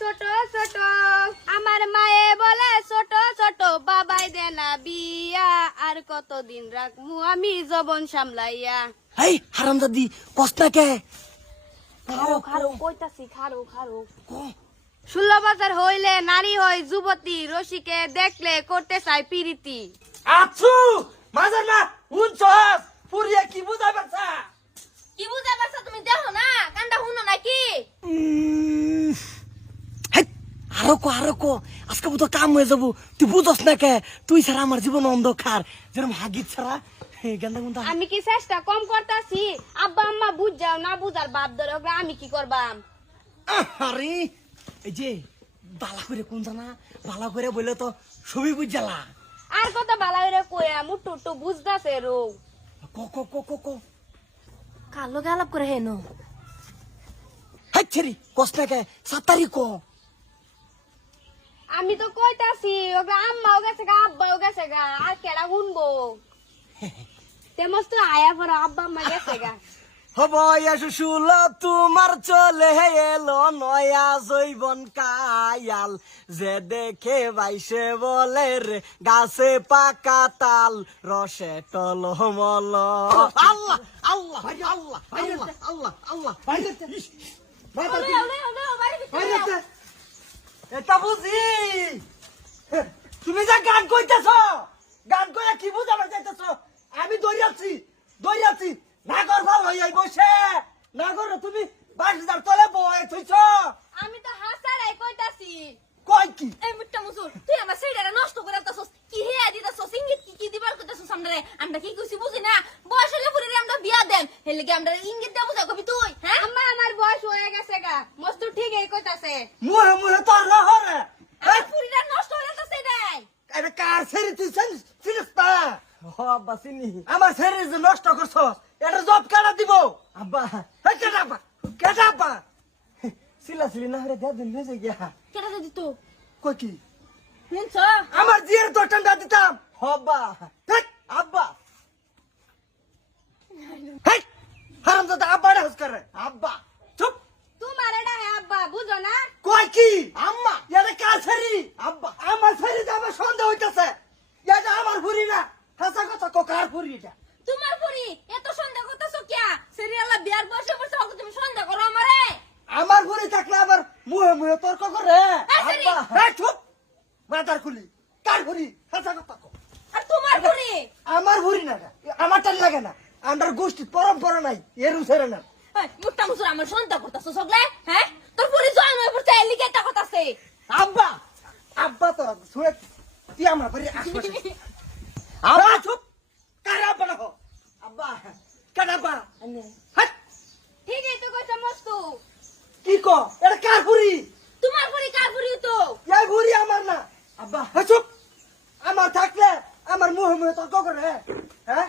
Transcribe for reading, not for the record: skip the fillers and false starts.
ছোট ছোট, আমার মায়ে বলে ছোট ছোট, বাবাই দে না বিয়া, আর কতদিন রাখমু আমি জবন সামলাইয়া। এই হারামজাদি কষ্ট কে খারো খারো কইতাছি, খারো খারো। 16 বছর হইলে নারী হয় যুবতী, রসিকে দেখলে করতে চাই পিরিতি। আছু মাজার না উনছস পুরিয়া কি বুঝাই পারছা কি বুঝা পারছ তুমি? দেখো না কান্ডা হুনো নাকি? আরো কো আজকে তো কাম হয়ে যাবো তুই বুঝস না কে তুই ছাড়া আমার জীবন অন্ধকার যেরকম হাগিত ছাড়া গেন্দা গুন্দা আমি কি চেষ্টা কম করতাছি? আব্বা আম্মা বুঝ যাও না বুঝার বাপ ধরে ওগুলা আমি কি করবাম? আরে এই যে বালা করে কোন জানা বালা করে বললে তো সবই বুঝ জ্বালা আর কত বালা হইরে কইয়া মুট্টু টু বুঝতাছে রো। ক কালো গালাপ করে হেনো। হাই ছেড়ি কষ্ট না কে 7 তারিখ কো আমি তো কইতাছি ওগুলা আম্মাও গেছে গা আব্বাও গেছে গা, আর কেডা শুনবো? তেমস তো আয়া পর আব্বা আম্মা গেছে গা। হব শুল তোমার চলে এলো নয়া জৈবন কায়াল যে দেখে বাইসে বলে রে গাছে পাকা তাল রসে টলমল আল্লাহ আল্লাহ আল্লাহ আল্লাহ আল্লাহ আল্লাহ ওলে ওলে ওলে বাড়ি ভিতরে। এটা বুঝি তুমি যা গান কইতেছ গান কইয়া কি বুঝাবে যাইতেছ আমি দৌড়াচ্ছি নাগর ভাল হইয়াই বসে নাগর তুমি 22,000 তলে বয়ে থইছ আমি তো হাসারাই কইতাছি। কই কি এই মুট্টা মুসুর তুই আমার সেইডারে নষ্ট করে দিতাছস, কি হে দিতাছস, ইঙ্গিত কি দিবার কইতাছস আমরারে? আমরা কি কইছি বুঝি না? বয়স হলে পুরিরে আমরা বিয়া দেন, হেলে কি আমরা ইঙ্গিত দেব বুঝা কবি তুই? হ্যাঁ আম্মা আমার বয়স হয়ে গেছে গা, মস্তু ঠিকই কইতাছে। মুহে তোর রহরে আমার পুরিরা নষ্ট হয়ে যাচ্ছে দেই। আরে কার ছেড়ে তুই চিনিস না আব্বা চিনি আমার ছেড়ে যে নষ্ট করছস এটা জব কাটা দিব আব্বা কেটা আব্বা সিলি না হরে দেন ভেজে গিয়া কেডা দিত? কই কি শুনছ? আমার জিয়ের তো ঠান্ডা দিতাম হব্বা আব্বা হেই হারামজাদা আব্বা হাস করে আব্বা চুপ তোমার এটা হে আব্বা বুঝো না? কই কি আম্মা এটা কার ছেড়ি আব্বা আমার ছেড়ি আমার সন্দেহ হইতাছে এটা আমার ভুরি না হাসা কথা কো কার ভুরি এটা তোমার পুরি এত সন্দেহ করতেছো কিয়া? সিরিয়ালে বিয়ার বসে বসে ওকে তুমি সন্দেহ করো আমারে? আমার ভুরি থাকলে আবার মুহে তর্ক করে সেরি। আব্বা এই চুপ মাথার খুলি কার ভুরি হাসা কথা কো আর তোমার পুরি? আমার ভুরি না আমার টান লাগে না আমার গোষ্ঠী পরম্পরা নাই এর উছেরে না এই মুট্টা মুসুর আমার সন্দেহ করতেছো সগলে? হ্যাঁ তোর পুরি জয়েন হয়ে পড়ছে এলিগে একটা কথাছে। আব্বা আব্বা তো শুনে তুই আমার বাড়ি আশপাশে আব্বা চুপ কার আব্বা না হো আব্বা কার আব্বা হাট ঠিকই তো কইছ মস্তু। কি কো এটা কার ভুরি তোমার পুরি কার পুরি তো? এই ভুরি আমার না আব্বা চুপ আমার থাকলে আমার মুহে তর্ক করে হ্যাঁ